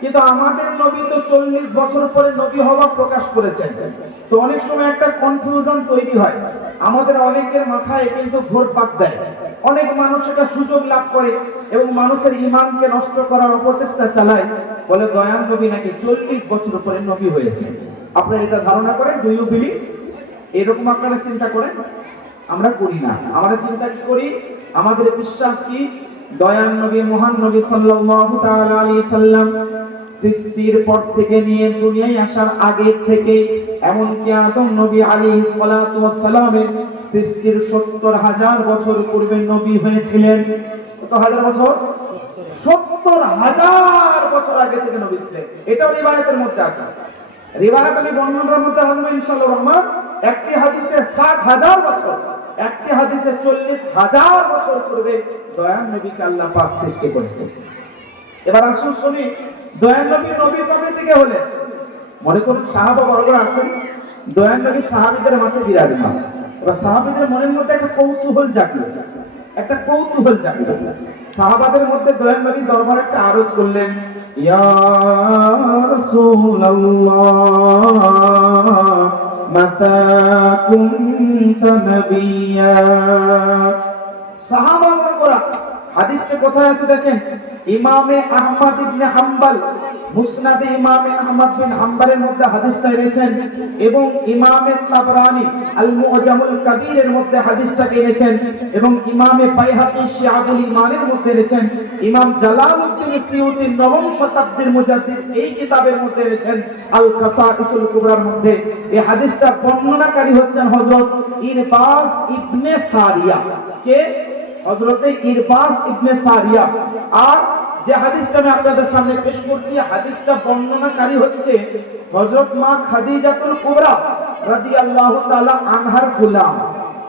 কিন্তু আমাদের নবী তো 40 বছর পরে নবী হওয়া প্রকাশ করেছেন। তো অনেক সময় একটা কনফিউশন তৈরি হয়, আমাদের অনেকের মাথায় কিন্তু ঘোরপাক দেয়, অনেক মানুষ এটা সুযোগ লাভ করে এবং মানুষের ঈমানকে নষ্ট করার অপচেষ্টা চালায়, বলে দয়ার নবী নাকি 40 বছর পরে নবী হয়েছে। আপনারা এটা ধারণা করেন? Do you believe? এরকম আপনারা চিন্তা করেন? আমরা করি না। আমরা চিন্তা কি করি? আমাদের বিশ্বাস কি? দয়ার নবী, মহান নবী সাল্লাল্লাহু তাআলা আলাইহি সাল্লাম সৃষ্টির পর থেকে নিয়ে দুনিয়ায় আসার আগে থেকে এমনকি আদম নবী আলাইহিস সালাতু ওয়াস সালামের সৃষ্টির 70,000 বছর পূর্বে নবী হয়েছিলেন। কত হাজার বছর? 70,000 বছর আগে থেকে নবী ছিলেন। এটাও রিওয়ায়াতের মধ্যে আছে। রিওয়ায়াত আমি বর্ণনার মধ্যে আনবো ইনশাআল্লাহ রহমান। একটি হাদিসে 60,000 বছর, একটি হাদিসে 40,000 বছর পূর্বে দয়ার নবীকে আল্লাহ পাক সৃষ্টি করেছেন। এবার আসুন শুনি দয়ার নবী নবী কবে থেকে হলেন। মনে করুন সাহাবা বর্গরা আছেন, দয়ার নবী সাহাবীদের মাঝে বিরাজমান। এবার সাহাবীদের মনের মধ্যে একটা কৌতূহল জাগলো, একটা কৌতূহল জাগলো। সাহাবাদের মধ্যে দয়ার নবী দরবারে একটা আরজ করলেন, ইয়া রাসূলুল্লাহ মাতা কুনতা নবিয়্যা। সাহাবা বর্গরা, হাদিসটা কোথায় আছে দেখেন, ইমামে আহমদ ইবনে হাম্বল মুসনাদে ইমামে আহমদ বিন হাম্বলের মধ্যে হাদিসটা এনেছেন এবং ইমামে তাবরানী আল মুআজামুল কবীরের মধ্যে হাদিসটাকে এনেছেন এবং ইমামে বাইহাকী শিআবুল ঈমানের মধ্যে এনেছেন। ইমাম জালালউদ্দিন সিয়ুতী নবম শতাব্দীর মুজাদ্দিদ এই কিতাবের মধ্যে এনেছেন আল কাসাঈসুল কুবরার মধ্যে। এই হাদিসটা বর্ণনাকারী হচ্ছেন হযরত ইরবাজ ইবনে সারিয়া। কে? হযরতে ইরবাজ ইবনে সারিয়া। আর যে হাদিসটা আমি আপনাদের সামনে পেশ করছি, হাদিসটা বর্ণনাকারী হচ্ছে হযরত মা খাদিজাতুল কুবরা রাদিয়াল্লাহু তাআলা আনহার গোলাম,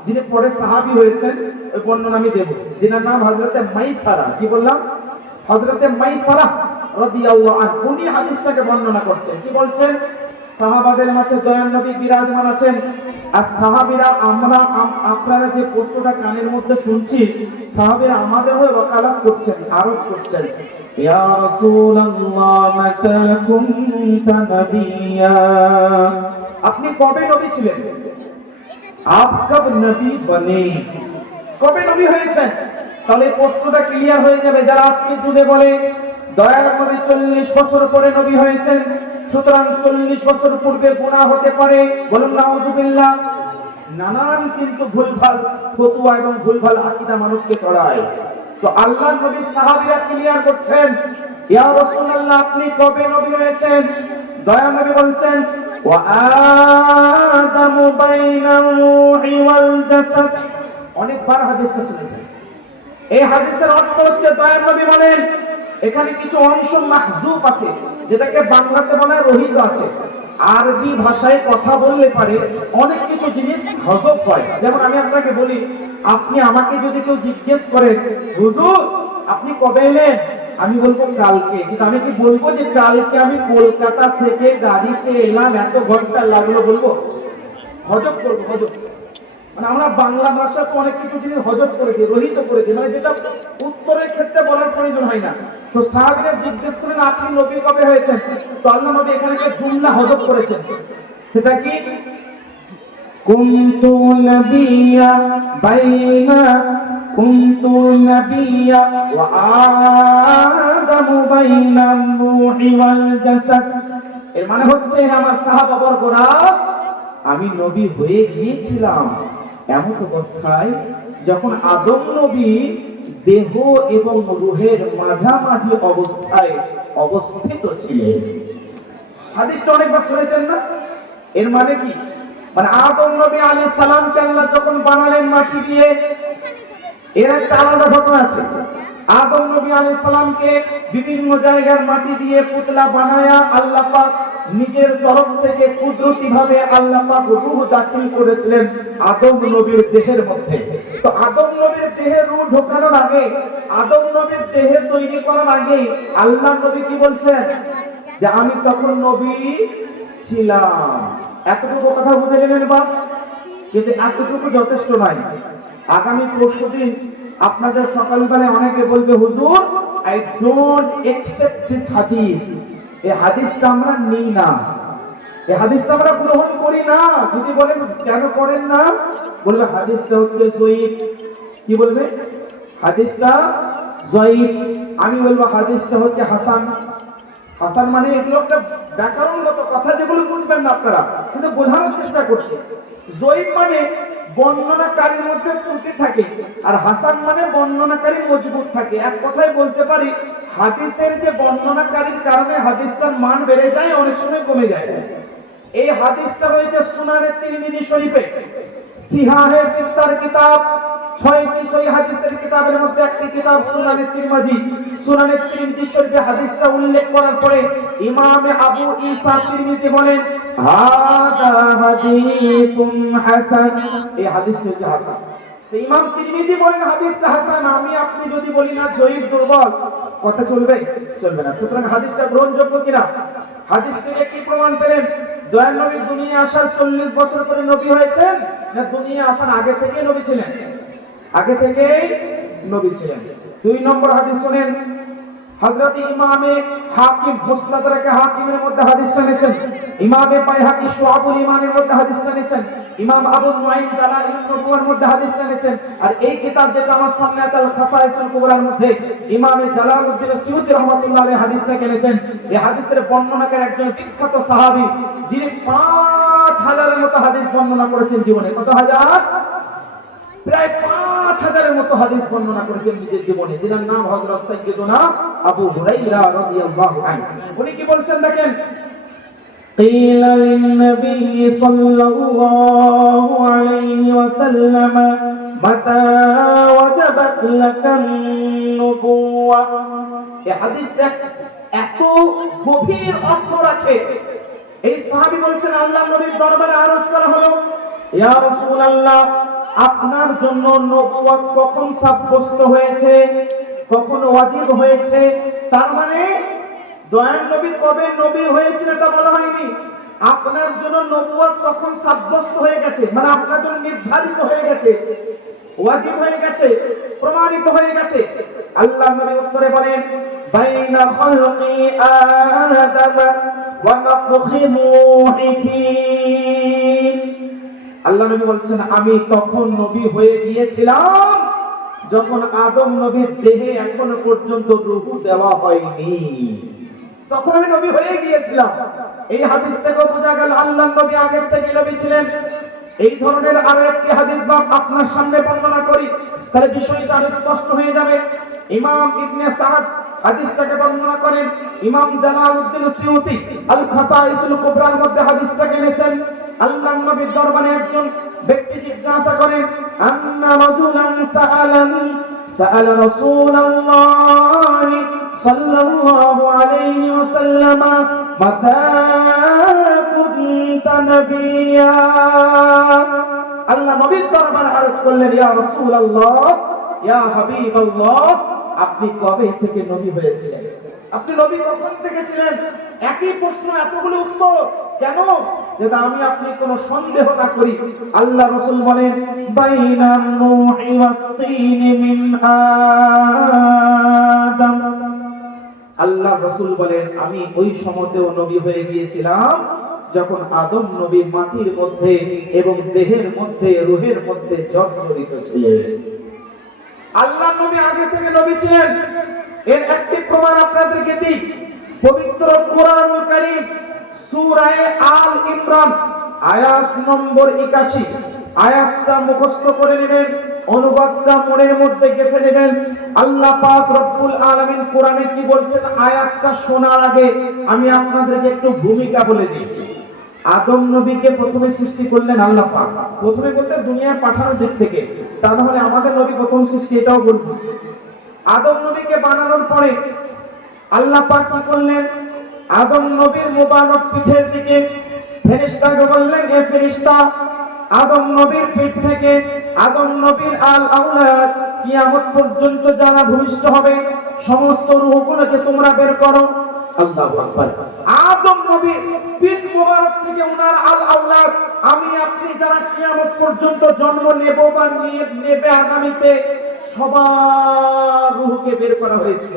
যিনি পরে সাহাবী হয়েছেন। ওই বর্ণনা আমি দেব, যিনার নাম হযরতে মাইসারা। কি বললাম? হযরতে মাইসারা রাদিয়াল্লাহু আনহু। উনি হাদিসটাকে বর্ণনা করছেন। কি বলছেন? সাহাবাদের মাঝে দয়ার নবী বিরাজমান আছেন। আর সাহাবীরা, আমরা আপনারা যে প্রশ্নটা কানের মধ্যে শুনছি, সাহাবীরা আমাদের হয়ে ওয়াকালাত করছেন, আরজ করছেন, ইয়া রাসূলুল্লাহ মাতা কুনতা নবিয়্যা। আপনি কবে নবী ছিলেন? আপ কব নবী বনে? কবে নবী হয়েছেন? তাহলে প্রশ্নটা ক্লিয়ার হয়ে যাবে। যারা আজকে যুগে বলে দয়ার নবী 40 বছর পরে নবী হয়েছেন, সুতরাং 40 বছর পূর্বে গুনাহ হতে পারে, বলুন নাউযুবিল্লাহ। নানান কিন্তু ভুলভাল ফতোয়া এবং ভুলভাল আকীদা মানুষকে চড়ায়। তো আল্লাহর নবী সাহাবীরা ক্লিয়ার করছেন, ইয়া রাসূলুল্লাহ আপনি কবে নবী হয়েছেন? দয়ার নবী বলছেন, ওয়া আদামু বাইনার রূহি ওয়াল জাসাদ। অনেকবার হাদিসটা শুনেছেন। এই হাদিসের অর্থ হচ্ছে দয়ার নবী বলেন এখানে কিছু অংশ মাহযুফ আছে, যেটাকে বাংলাতে বলা হয় রহিত আছে। আরবি ভাষায় কথা বললে পারে অনেক কিছু জিনিস হযফ হয়। যেমন আমি আপনাকে বলি, আপনি আমাকে যদি কেউ জিজ্ঞেস করেন, হুজুর আপনি কবে এলেন? আমি বলবো কালকে। কিন্তু আমি কি বলবো যে কালকে আমি কলকাতা থেকে গাড়িতে এলাম, এত ঘন্টা লাগলো? বলবো? হযফ করবো, হযফ। মানে আমরা বাংলা ভাষা তো অনেক কিছু জিনিস হযফ করে দিই, রহিত করে দিই, মানে যেটা উত্তরের ক্ষেত্রে বলার প্রয়োজন হয় না। তো সাহাবীরা জিজ্ঞেস করেন আপনি নবী কবে হয়েছেন? তো আল্লাহ নবী এখানে একটা জুমলা হযফ করেছেন। সেটা কি? কুনতু নবিয়্যা বাইনা কুনতু নবিয়্যা ওয়া আদামু বাইনার রূহি ওয়াল জাসাদ। এর মানে হচ্ছে আমার সাহাবা বর্গরা, আমি নবী হয়ে গিয়েছিলাম এমন অবস্থায় যখন আদম নবী দেহ এবং রূহের মাঝামাঝি অবস্থায় অবস্থিত ছিলেন। হাদিসটা অনেকবার শুনেছেন না? এর মানে কি? মানে আদম নবী আলাইহিস সালামকে আল্লাহ যখন বানালেন মাটি দিয়ে, এর একটা আলাদা ঘটনা আছে। আদম নবী আলাইহিস সালামকে বিভিন্ন জায়গার মাটি দিয়ে পুতলা বানায়া আল্লাহ পাক নিজের তরফ থেকে কুদরতি ভাবে আল্লাহ পাক রূহ দাখিল করেছিলেন আদম নবীর দেহের মধ্যে। তো আদম নবীর দেহে রূহ ঢোকানোর আগে, আদম নবীর দেহে তৈরি করার আগে আল্লাহ নবী কি বলছেন? যে আমি তখন নবী ছিলাম। এতটুকু কথা বুঝে গেলেন বা? কিন্তু এতটুকু যথেষ্ট নয়। আগামী পরশুদিন আপনাদের সকালবেলায় অনেকে বলবে, হুজুর আই ডোন্ট অ্যাকসেপ্ট দিস হাদিস। এই হাদিসটা আমরা নিই না, এই হাদিসটা আমরা গ্রহণ করি না। যদি বলেন কেন করেন না, বলবে হাদিসটা হচ্ছে যঈফ। কি বলবে? হাদিসটা যঈফ। আমি বলবো হাদিসটা হচ্ছে হাসান। হাসান মানে এগুলো একটা ব্যাকরণগত কথা, যেগুলো বুঝবেন না আপনারা, কিন্তু বোঝানোর চেষ্টা করছি। যঈফ মানে বর্ণনাকারীর মধ্যে ত্রুটি থাকে, আর হাসান মানে বর্ণনাকারী মজবুত থাকে। এক কথায় বলতে পারি, হাদিসের যে বর্ণনাকারীর কারণে হাদিসটার মান বেড়ে যায়, অনেক সময় কমে যায়। এই হাদিসটা রয়েছে সুনানে তিরমিজি শরীফে, সিহাহে সিত্তার কিতাব, 6টি সহিহ হাদিসের কিতাবের মধ্যে একটি কিতাব সুনানে তিরমিজি। সুনানে তিরমিজি শরীফে হাদিসটা উল্লেখ করার পরে ইমাম আবু ঈসা তিরমিজি বলেন, হাদা হাদিসুন হাসান, এই হাদিসটা হচ্ছে হাসান। তো ইমাম তিরমিজি বলেন হাদিসটা হাসান। আমি আপনি যদি বলি না যঈফ, দুর্বল, কথা চলবে? চলবে না। সুতরাং হাদিসটা গ্রহণযোগ্য কিনা? হাদিস থেকে কি প্রমাণ পেলেন? দয়ার নবী দুনিয়া আসার 40 বছর পরে নবী হয়েছেন, না দুনিয়া আসার আগে থেকেই নবী ছিলেন? আগে থেকেই নবী ছিলেন। 2 নম্বর হাদিস শুনেন, হযরত ইমামে হাকিম মুসনাদ হাকিমের মধ্যে হাদিসটা এনেছেন, ইমামে বাইহাকি শুআবুল ঈমানের মধ্যে হাদিসটা এনেছেন, ইমাম আবু নুআইম দালাইলুন নবুওয়ার মধ্যে হাদিসটা এনেছেন। আর এই কিতাব যেটা আমার সামনে আছে আল খাসাইসুল কুবরার মধ্যে ইমামে জালালউদ্দিন সিয়ুতী রাহমাতুল্লাহ আলাইহি হাদিসটা এনেছেন। এই হাদিসের বর্ণনাকারী একজন বিখ্যাত সাহাবী, যিনি 5000 এর মতো হাদিস বর্ণনা করেছেন জীবনে। কত হাজার? প্রায় 5000 এর মতো হাদিস বর্ণনা করেছেন নিজের জীবনে, যার নাম হযরত সাইয়্যিদুনা আবু হুরায়রা রাদিয়াল্লাহু আনহু। উনি কি বলছেন দেখেন, قيل للنبي صلى الله عليه وسلم متى وجبت لك النبوة। এই হাদিসটা এত গভীর অর্থ রাখে। এই সাহাবী বলছেন, আল্লাহর নবীর দরবারে আরজ করা হলো, ইয়া রাসূলুল্লাহ, আপনার জন্য নবুয়ত কখন সাব্যস্ত হয়েছে, কখন ওয়াজিব হয়েছে? তার মানে দয়ার নবী কবে নবী হয়েছিল এটা বলা হয়নি, আপনার জন্য নবুয়ত কখন সাব্যস্ত হয়ে গেছে, মানে আপনার জন্য নির্ধারিত হয়ে গেছে, ওয়াজিব হয়ে গেছে, প্রমাণিত হয়ে গেছে। আল্লাহর নবী উত্তরে বলেন, বাইনা খালকি আদম ওয়া নাফখি রূহি ফি। আল্লাহ নবী বলছেন, আমি তখন নবী হয়ে গিয়েছিলাম যখন আদম নবীর দেহে এখনো পর্যন্ত রূহ দেওয়া হয়নি, তখন আমি নবী হয়ে গিয়েছিলাম। এই হাদিস থেকে বোঝা গেল আল্লাহর নবী আগের থেকে নবী ছিলেন। এই ধরনের আরো একটি হাদিস বা আপনার সামনে বর্ণনা করি, তাহলে বিষয়টা আরো স্পষ্ট হয়ে যাবে। ইমাম ইবনে সাদ হাদিসটাকে বর্ণনা করেন, ইমাম জালালউদ্দিন সিয়ুতী আল খাসাইসুল কুবরার মধ্যে হাদিসটাকে এনেছেন। আল্লাহর নবীর দরবারে একজন ব্যক্তি জিজ্ঞাসা করেন, আন্না রাজুলান সাআলা রাসূলুল্লাহ সাল্লাল্লাহু আলাইহি ওয়াসাল্লাম মাতা কুনতা নবিয়্যা। আল্লাহ নবীর দরবারে আরজ করলেন, ইয়া রাসূলুল্লাহ, ইয়া হাবিবাল্লাহ, আপনি কবে থেকে নবী হয়েছিলেন? আপনি নবী কখন থেকে ছিলেন? একই প্রশ্ন, এতগুলো উত্তর কেন? যাতে আমি আপনি কোনো সন্দেহ না করি। আল্লাহ রাসূল বলেন, বাইনান নূহি ওয়াত তিন মিন আদম। আল্লাহ রাসূল বলেন, আমি ওই সময়তেও নবী হয়ে গিয়েছিলাম যখন আদম নবী মাটির মধ্যে এবং দেহের মধ্যে, রূহের মধ্যে জর্জরিত ছিলেন। আল্লাহ নবী আগে থেকে নবী ছিলেন। এর একটি প্রমাণ আপনাদেরকে দিই, পবিত্র কোরআনুল কারীম সূরা আল ইমরান আয়াত নম্বর 81, আয়াতটা মুখস্থ করে নেবেন, অনুবাদটা মনের মধ্যে গেঁথে নেবেন। আল্লাহ পাক রব্বুল আলামিন কোরআনে কি বলছেন, আয়াতটা শোনার আগে আমি আপনাদেরকে একটু ভূমিকা বলে দিই। আদম নবীকে প্রথমে সৃষ্টি করলেন আল্লাহ পাক, প্রথমে বলতে দুনিয়ায় পাঠানোর দিক থেকে, তা না হলে আমাদের নবী প্রথম সৃষ্টি, এটাও বলবো। আদম নবীকে বানানোর পরে আল্লাহ পাক কি করলেন, আদম নবীর মোবারক পিঠের দিকে ফেরেশতাকে বললেন, এ ফেরেশতা, আদম নবীর পিঠ থেকে আদম নবীর আল আওলাদ কিয়ামত পর্যন্ত যারা ভূমিষ্ঠ হবে সমস্ত রূহগুলোকে তোমরা বের করো। আল্লাহু আকবার। আদম নবীর পিঠ মোবারক থেকে ওনার আল আওলাদ, আমি আপনি যারা কিয়ামত পর্যন্ত জন্ম নেব বা নেবে আগামীতে, সবার রূহকে বের করা হয়েছিল।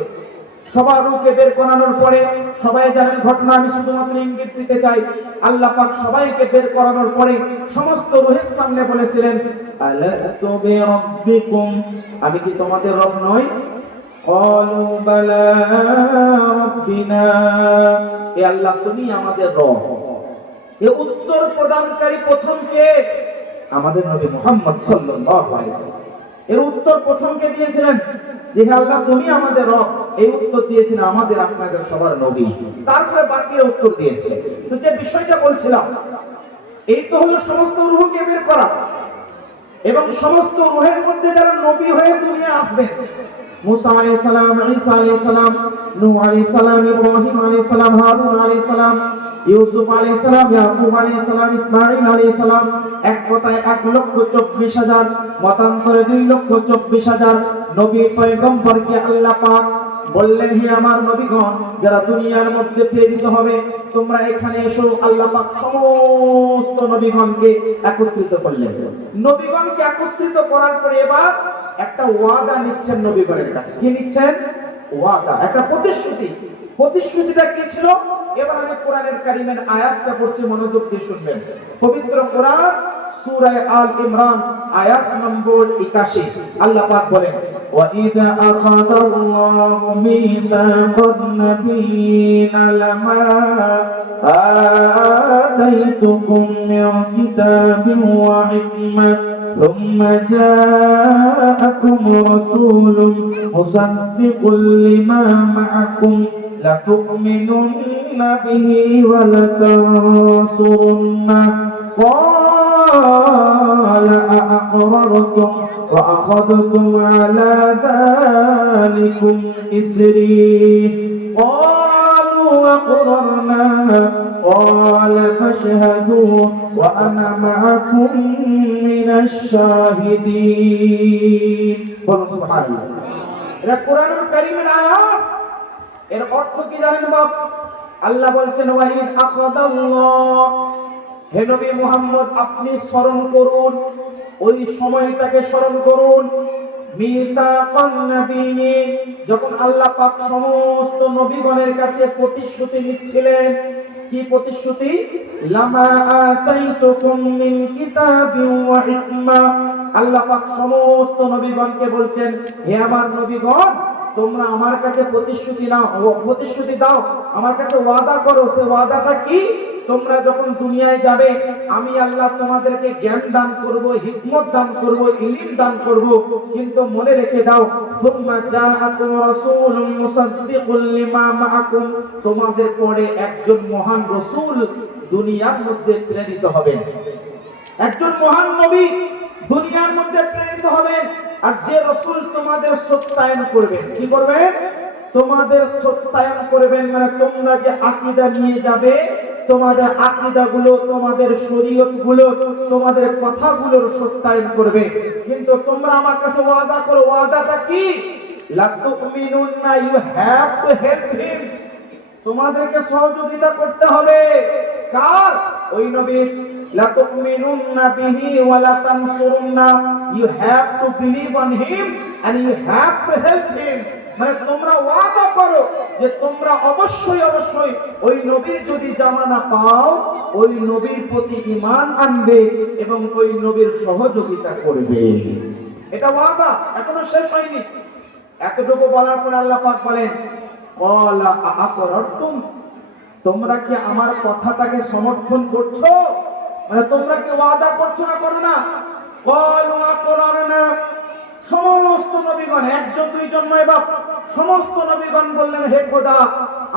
সবার রূপে বের করানোর পরে সবাই জানেন ঘটনা, আমি শুধুমাত্র ইঙ্গিত দিতে চাই। আল্লাহ পাক সবাইকে বের করানোর পরে সমস্ত রূহের সামনে বলেছিলেন, আলাস্তু বিরাব্বিকুম, আমি কি তোমাদের রব নই? ক্বালু বালা রাব্বিনা, এ আল্লাহ তুমি আমাদের রব। এ উত্তর প্রদানকারী প্রথম কে? আমাদের নবী মুহাম্মদ সাল্লাল্লাহু আলাইহি ওয়াসাল্লাম। এর উত্তর প্রথম কে দিয়েছিলেন? যে হে আল্লাহ তুমি আমাদের রব। এই উত্তর দিয়েছিলেন আমাদের আপনাদের সবার নবী। তারপরে বাকিরা উত্তর দিয়েছে। তো যে বিষয়টা বলছিলাম, এই তো হলো সমস্ত রূহকে বের করা, এবং সমস্ত রূহের মধ্যে যারা নবী হয়ে দুনিয়া আসবে, মুসা আলাইহিস সালাম, ঈসা আলাইহিস সালাম, নূহ আলাইহিস সালাম, ইব্রাহিম আলাইহিস সালাম, হারুন আলাইহিস সালাম, ইউসুফ আলাইহিস সালাম, ইয়াকুব আলাইহিস সালাম, ইসমাঈল আলাইহিস সালাম, এক কথায় 1,24,000, মতান্তরে 2,24,000 নবী পয়গম্বরকে আল্লাহ পাক বললেন, হে আমার নবীগণ যারা দুনিয়ার মধ্যে প্রেরিত হবে তোমরা এখানে এসো। আল্লাহ পাক সমস্ত নবীগণকে একত্রিত করলেন। নবীগণকে একত্রিত করার পরে এবার একটা ওয়াদা নিচ্ছেন নবীগণের কাছে। কি নিচ্ছেন? ওয়াদা, একটা প্রতিশ্রুতি। প্রতিশ্রুতিটা কি ছিল? এবার আমি কোরআনের কারিমের আয়াতটা পড়ছি, মনোযোগ দিয়ে শুনবেন। পবিত্র কোরআন সূরা আল ইমরান আয়াত নম্বর 81। আল্লাহ পাক বলেন, ওয়াইদা আখাযাল্লাহু মিসাকান নাবিয়্যিনা লামা আতাইতুকুম মিন কিতাবিন ওয়া হিকমাহ ثم جاءكم رسول مصدق لما معكم لتؤمنن به ولتنصرنه قال أأقررتم وأخذتم على ذلكم إصري قالوا أقررنا قال فاشهدوا وأنا معكم من الشاهدين। سبحان الله। এটা কোরআনুল কারীমের আয়াত। এর অর্থ কি জানেন বাপ? আল্লাহ বলছেন, ওয়াইদ আখাযাল্লাহ, হে নবী মুহাম্মদ আপনি স্মরণ করুন, ওই সময়টাকে স্মরণ করুন। মিসাকান নাবিয়্যিন, যখন আল্লাহ পাক সমস্ত নবীগণের কাছে প্রতিশ্রুতি নিচ্ছিলেন। কি প্রতিশ্রুতি? লামা আতাইতুকুম মিন কিতাবিন ওয়া হিকমা, আল্লাহ পাক সমস্ত নবীগণকে বলছেন, হে আমার নবীগণ তোমরা আমার কাছে প্রতিশ্রুতি নাও, প্রতিশ্রুতি দাও, আমার কাছে ওয়াদা করো। সে ওয়াদাটা কি? তোমরা যখন দুনিয়ায় যাবে আমি আল্লাহ তোমাদেরকে জ্ঞান দান করব, হিকমত দান করব, ইলম দান করব, কিন্তু মনে রেখে দাও সুম্মা জাআকুম রাসূলুম মুসাদ্দিকুল লিমা মাআকুম, তোমাদের পরে একজন মহান রাসূল দুনিয়ার মধ্যে প্রেরিত হবেন। একজন মহান নবী দুনিয়ার মধ্যে প্রেরিত হবেন, আর যে রাসূল তোমাদের সত্যায়ন করবেন। কি করবেন? তোমাদের সত্যায়ন করবেন, মানে তোমরা যে আকীদা নিয়ে যাবে তোমাদের আকীদাগুলো, তোমাদের শরীয়তগুলো, তোমাদের কথাগুলোর সত্যায়ন করবে। কিন্তু তোমরা আমার কাছে ওয়াদা করো। ওয়াদাটা কি? লা তুমিনুন্না, you have to help him, তোমাদেরকে সহযোগিতা করতে হবে। কার? ওই নবীর। লা তুমিনুন্না বিহি ওয়া লা তানসুরুন্না, you have to believe on him and you have to help him. মানে তোমরা ওয়াদা করো যে তোমরা অবশ্যই অবশ্যই ওই নবীর যদি জামানা পাও ওই নবীর প্রতি ঈমান আনবে এবং ওই নবীর সহযোগিতা করবে। এটা ওয়াদা, এখনো শেষ হয়নি। এতটুকু বলার পর আল্লাহ পাক বলেন, ক্বালা আ'আকরারতুম, তোমরা কি আমার কথাটাকে সমর্থন করছো? মানে তোমরা কি ওয়াদা করছো না করো না? ক্বালু আ'আকরারনা, সমস্ত নবীগণ, একজন দুইজন নয় বাপ, সমস্ত নবীগণ বললেন, হে খোদা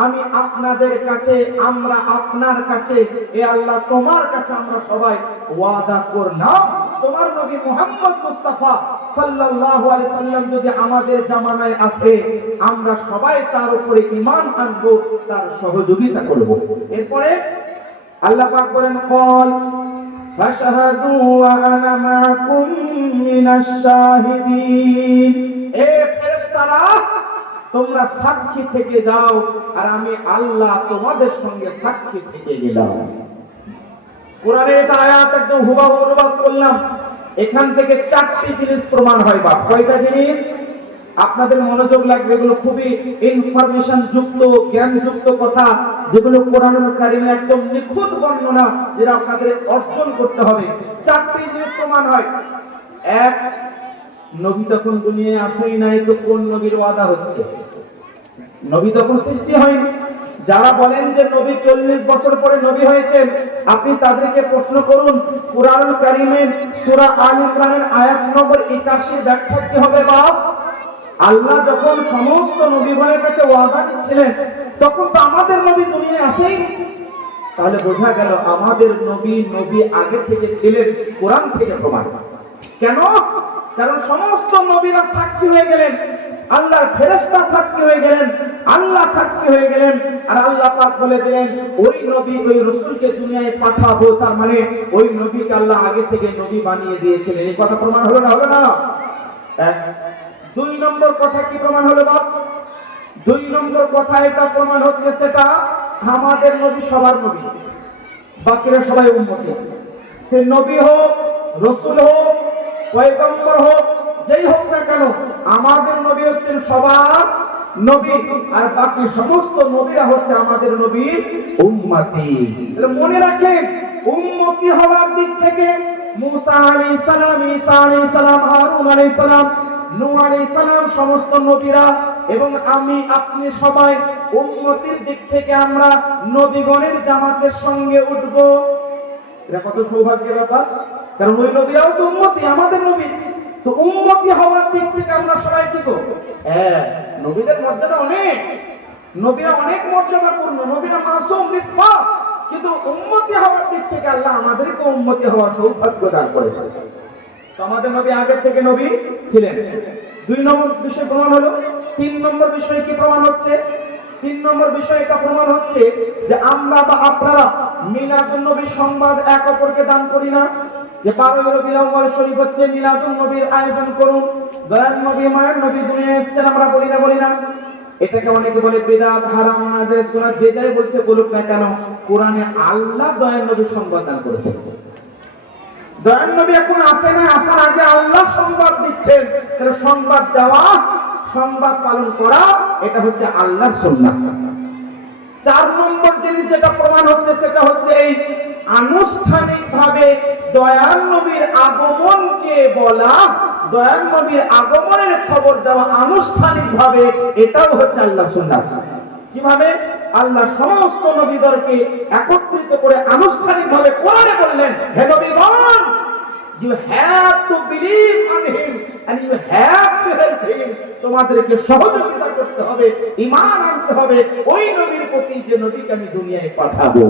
আমি আপনাদের কাছে, আমরা আপনার কাছে, এ আল্লাহ তোমার কাছে আমরা সবাই ওয়াদা করলাম, তোমার নবী মুহাম্মদ মুস্তাফা সাল্লাল্লাহু আলাইহি সাল্লাম যদি আমাদের জামানায় আসে আমরা সবাই তার উপরে ঈমান আনবো, তার সহযোগিতা করব। এরপরে আল্লাহ পাক বলেন, ক্বাল ফাশহাদু ওয়া আনা মাআকুম মিনাশ শাহিদিন, এ ফেরেশতারা তোমরা সাক্ষী থেকে যাও আর আমি আল্লাহ তোমাদের সঙ্গে সাক্ষী থেকে গেলাম। কোরআনের এটা আয়াত একদম হুবহু অনুবাদ করলাম। এখান থেকে চারটি জিনিস প্রমাণ হয়। বা কয়টা জিনিস? আপনাদের মনোযোগ লাগবে, এগুলো খুবই ইনফরমেশন যুক্ত, জ্ঞান যুক্ত কথা, যেগুলো কোরআনুল কারীমে একদম নিখুঁত বর্ণনা, যেটা আপনাদের অর্জন করতে হবে। চারটি জিনিস প্রমাণ হয়। এক, নবী তখন দুনিয়ায় আসেই নাই, তো কোন নবীর ওয়াদা হচ্ছে? নবী তখন সৃষ্টি হয়নি। যারা বলেন যে নবী 40 বছর পরে নবী হয়েছেন, আপনি তাদেরকে প্রশ্ন করুন, কুরআনুল কারীমের সূরা আল ইমরানের আয়াত নম্বর 81 ব্যাখ্যা কি হবে? বাপ, আল্লাহ যখন সমস্ত নবীগণের কাছে ওয়াদা দিচ্ছিলেন, তখন তো আমাদের নবী দুনিয়ায় আসেই। তাহলে বোঝা গেল আমাদের নবী আগে থেকে ছিলেন, কোরআন থেকে প্রমাণ। কেন? কারণ সমস্ত নবীরা সাক্ষী হয়ে গেলেন, আল্লাহর ফেরেশতা সাক্ষী হয়ে গেলেন, আল্লাহ সাক্ষী হয়ে গেলেন, আর আল্লাহ পাক বলে দিলেন ওই নবী ওই রাসূলকে দুনিয়ায় পাঠাবো, তার মানে ওই নবীকে আল্লাহ আগে থেকে নবী বানিয়ে দিয়েছিলেন। এই কথা প্রমাণ হলো না? হলো না? দুই নম্বর কথা কি প্রমাণ হলো বাপ? দুই নম্বর কথা এটা প্রমাণ হচ্ছে, সেটা আমাদের নবী সবার নবী, বাকিরা সবাই উম্মতি। সে নবী হোক, রাসূল হোক, পয়গম্বর হোক, যেই হোক না কেন, আমাদের নবী হচ্ছেন সবার নবী, আর বাকি সমস্ত নবীরা হচ্ছে আমাদের নবীর উম্মতি। মনে রাখেন, উম্মতি হওয়ার দিক থেকে মুসা আলাইহিস সালাম, ঈসা আলাইহিস সালাম, হারুন আলাইহিস সালাম, নূহ আলাইহিস সালাম, সমস্ত নবীরা এবং আমি আপনি সবাই উম্মতির দিক থেকে আমরা নবীগণের জামাতের সঙ্গে উঠব। এটা কত সৌভাগ্যের ব্যাপার, কারণ ওই নবীরাও তো উম্মতি, আমাদের নবী। তো উম্মতি হওয়ার দিক থেকে আমরা সবাই কি করব? হ্যাঁ, নবীদের মর্যাদা অনেক, নবীরা অনেক মর্যাদাপূর্ণ, নবীরা মাসুম নিষ্পাপ, কিন্তু উম্মতি হওয়ার দিক থেকে আল্লাহ আমাদেরকে উম্মতি হওয়ার সৌভাগ্য দান করেছেন। তো আমাদের নবী আগে থেকে নবী ছিলেন। দুই নম্বর বিষয় প্রমাণ হলো। তিন নম্বর বিষয় কি প্রমাণ হচ্ছে? তিন নম্বর বিষয় এটা প্রমাণ হচ্ছে যে আমরা বা আপনারা মিলাদুন নবী সংবাদ এক অপরকে দান করি না, যে 12 রবিউল আউয়াল শরীফ হচ্ছে মিলাদুন নবীর আয়োজন করুন, দয়াল নবী মায়ের নবী দুনিয়ায় এসেছেন, আমরা বলি না? এটাকে অনেকে বলে বিদআত, হারাম, নাজায়েজ, গুনাহ, যে যাই বলছে বলুক না কেন, কোরআনে আল্লাহ দয়াল নবীর সংবাদ দান করেছেন। দয়াল নবী এখন আসে না, আসার আগে আল্লাহ সংবাদ দিচ্ছেন। তাহলে সংবাদ দেওয়া, সংবাদ পালন করা, এটা হচ্ছে আল্লাহর সুন্নাহ। চার নম্বর জিনিস যেটা প্রমাণ হচ্ছে, সেটা হচ্ছে এই আনুষ্ঠানিকভাবে দয়াল নবীর আগমনকে বলা, দয়াল নবীর আগমনের খবর দেওয়া আনুষ্ঠানিকভাবে, এটাও হচ্ছে আল্লাহর সুন্নাহ। কিভাবে? আল্লাহ সমস্ত নবীদেরকে একত্রিত করে আনুষ্ঠানিকভাবে কোরআনে বললেন, হে নবীগণ, you have to believe on him and you have to help him, তোমাদেরকে সহযোগিতা করতে হবে, ঈমান আনতে হবে ওই নবীর প্রতি যে নবীকে আমি দুনিয়ায় পাঠাবো।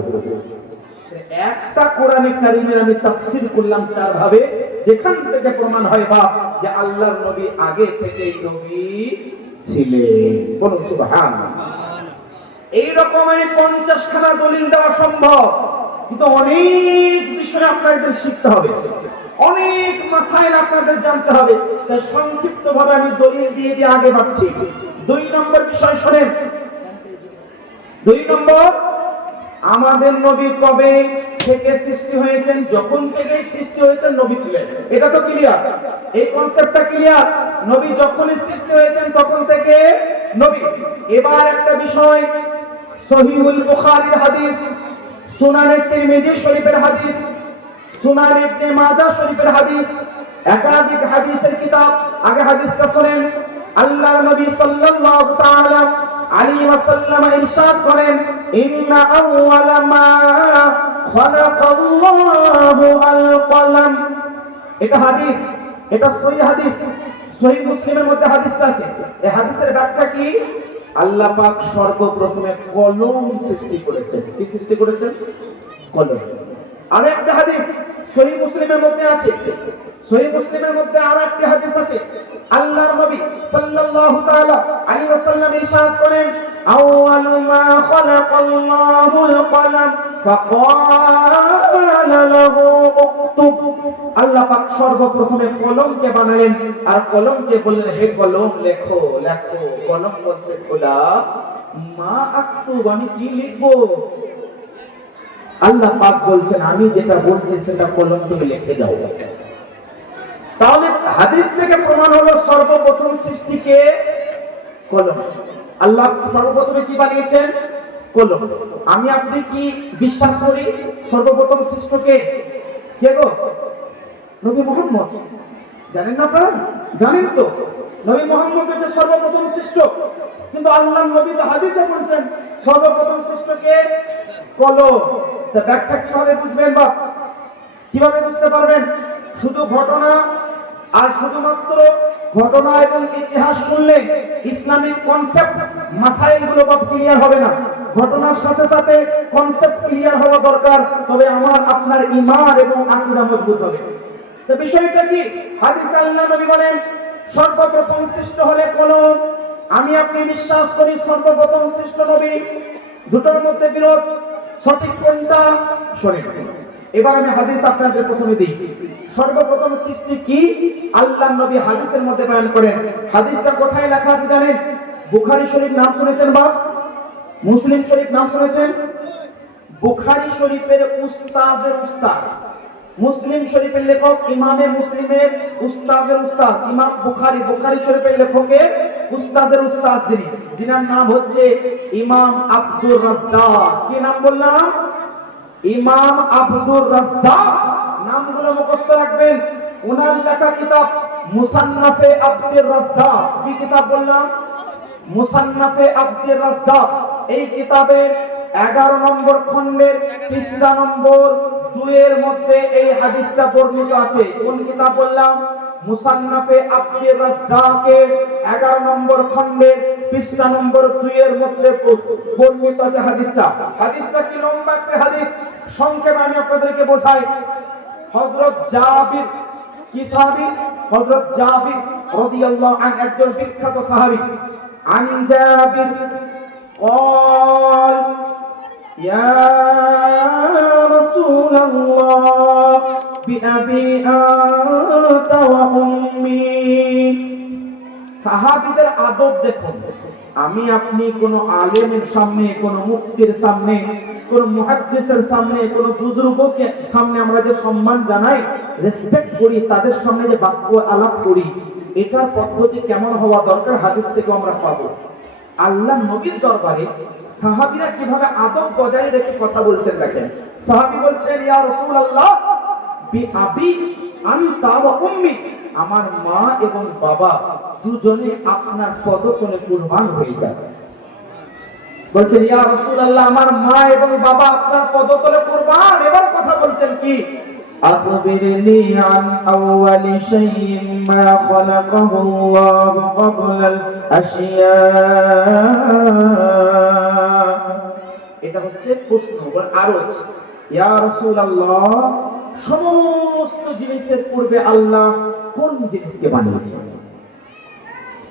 একটা কোরআনে কারীমের আমি তাফসীর করলাম চার ভাবে, যেখান থেকে প্রমাণ হয় বা যে আল্লাহর নবী আগে থেকেই নবী ছিলেন। বলুন সুবহানাল্লাহ। এই রকম 50 খানা দলিল দেওয়া সম্ভব, কিন্তু অনেক বিষয় আপনাদের শিখতে হবে, অনেক মাসাইল আপনাদের জানতে হবে। তাই সংক্ষিপ্ত ভাবে আমি দলিল দিয়ে আগে বাড়ছি। দুই নম্বর বিষয় শোনেন। দুই নম্বর, আমাদের নবী কবে থেকে সৃষ্টি হয়েছেন? যখন থেকে সৃষ্টি হয়েছেন নবী ছিলেন, এটা তো ক্লিয়ার, এই কনসেপ্টটা ক্লিয়ার। নবী যখনই সৃষ্টি হয়েছেন তখন থেকে নবী। এবার একটা বিষয়, সহিহুল বুখারীর হাদিস, সুনানে তিরমিজি শরীফের হাদিস, সুনান ইবনে মাজাহ শরীফের হাদিস, একাধিক হাদিসের কিতাব। আগে হাদিসটা শুনেন। আল্লাহর নবী সাল্লাল্লাহু তাআলা আলাইহি ওয়াসাল্লাম ইরশাদ করেন, ইন্না আউওয়ালা মা খালাকাল্লাহু আল কলম। এটা হাদিস, এটা সহিহ হাদিস, সহিহ মুসলিমের মধ্যে হাদিসটা আছে। এই হাদিসের ব্যাখ্যা কি? আল্লাহ পাক সর্বপ্রথমে কলম সৃষ্টি করেছেন। কি সৃষ্টি করেছেন? কলম। আরেকটা হাদিস সহিহ মুসলিমের মধ্যে আছে, সহিহ মুসলিমের মধ্যে আরেকটি হাদিস আছে। আল্লাহর নবী সাল্লাল্লাহু তাআলা আলাইহি ওয়াসাল্লাম ইরশাদ করেন, আউয়ালু মা খালাকাল্লাহুল কলম ফাকালা লাহু উকতুব। আল্লাহ পাক সর্বপ্রথমে কলমকে বানালেন, আর কলমকে বললেন, হে কলম লেখো, লেখো। কলম বলছে, খোদা মা আকতুব, আমি কি লিখবো? আল্লাহ পাক বলছেন, আমি যেটা বলছি সেটা কলম তুমি লিখে যাও। তাহলে হাদিস থেকে প্রমাণ হলো সর্বপ্রথম সৃষ্টিকে কলম। আল্লাহ সর্বপ্রথমে কি বানিয়েছেন? কলম। আমি আপনি কি বিশ্বাস করি সর্বপ্রথম সৃষ্টকে কে গো? নবী মুহাম্মদ। জানেন না আপনারা? জানেন তো নবী মুহাম্মদ হচ্ছে সর্বপ্রথম সৃষ্ট, কিন্তু আল্লাহর নবী তো হাদিসে বলছেন সর্বপ্রথম সৃষ্টকে কলম। তা ব্যাখ্যা কিভাবে বুঝবেন বা কিভাবে বুঝতে পারবেন? শুধু ঘটনা আর শুধুমাত্র ঘটনা এবং ইতিহাস শুনলে ইসলামিক কনসেপ্ট মাসাইলগুলো বা ক্লিয়ার হবে না। ঘটনার সাথে সাথে কনসেপ্ট ক্লিয়ার হওয়া দরকার, তবে আমার আপনার ঈমান এবং আকীদা মজবুত হবে। সে বিষয়টা কি? হাদিসে আল্লাহ নবী বলেন সর্বপ্রথম সৃষ্ট হলে কলম। আমি আপনি বিশ্বাস করি সর্বপ্রথম সৃষ্ট নবী। দুটোর মধ্যে বিরোধ, সঠিক কোনটা? শোনেন, এবার আমি হাদিস আপনাদের প্রথমে দিই। সর্বপ্রথম সৃষ্টি কি আল্লাহর নবী হাদিসের মধ্যে বয়ান করেন। হাদিসটা কোথায় লেখা আছে জানেন? বুখারী শরীফ নাম শুনেছেন বা মুসলিম শরীফ নাম শুনেছেন? বুখারী শরীফের উস্তাদের উস্তাদ, মুসলিম শরীফের লেখক ইমামে মুসলিমের উস্তাদের উস্তাদ ইমাম বুখারী, বুখারী শরীফের লেখকের উস্তাদের উস্তাদ যিনি, যিনার নাম হচ্ছে ইমাম আব্দুর রাজ্জাক। কি নাম বললাম? ইমাম আব্দুর রাজ্জাক। নামগুলো মুখস্থ রাখবেন। ওনার লেখা কিতাব মুসান্নাফে আব্দুর রাজ্জাক। কি কিতাব বললাম? মুসান্নাফে আব্দুর রাজ্জাক। এই কিতাবের 11 নম্বর খণ্ডের পৃষ্ঠা নম্বর 2 এর মধ্যে এই হাদিসটা বর্ণিত আছে। কোন কিতাব বললাম? মুসান্নাফে আব্দুর রাজ্জাকের 11 নম্বর খণ্ডের পৃষ্ঠা নম্বর 2 এর মধ্যে বর্ণিত আছে হাদিসটা। হাদিসটা কি লম্বা একটা হাদিস, সংক্ষেপে আমি আপনাদেরকে বোঝাই। হযরত জাবির, কি সাহাবী? হযরত জাবির রাদিয়াল্লাহু আনহু একজন বিখ্যাত সাহাবী। আন জাবির قال يا رسول الله بأبي أنت وأمي। সাহাবীদের আদব দেখুন। আমি আপনি কোন আলেমের সামনে, কোন মুফতির সামনে, কোন মুহাদ্দিসের সামনে, কোন বুজুর্গকে সামনে আমরা যে সম্মান জানাই, রেসপেক্ট করি, তাদের সামনে যে বাক্য আলাপ করি, এটার পদ্ধতি কেমন হওয়া দরকার হাদিস থেকে আমরা পাবো। আল্লাহ নবীর দরবারে সাহাবীরা কিভাবে আদব বজায় রেখে কথা বলছেন দেখেন। সাহাবী বলছেন ইয়া রাসূলুল্লাহ বিআবি আনতা ওয়া উম্মি, আমার মা এবং বাবা দুজনে আপনার পদতলে কুরবান হয়ে যাবে। বলছেন ইয়া রাসূলুল্লাহ আমার মা এবং বাবা আপনার পদতলে কুরবান। এবার কথা বলছেন কি? আখবিরনি আন আউয়ালি শাইইন মা খালাকাহু আল্লাহু ক্বাবলাল আশিয়া। এটা হচ্ছে প্রশ্ন বা আরজ। ইয়া রাসূলুল্লাহ সমস্ত জিনিসের পূর্বে আল্লাহ কোন জিনিসকে বানিয়েছেন?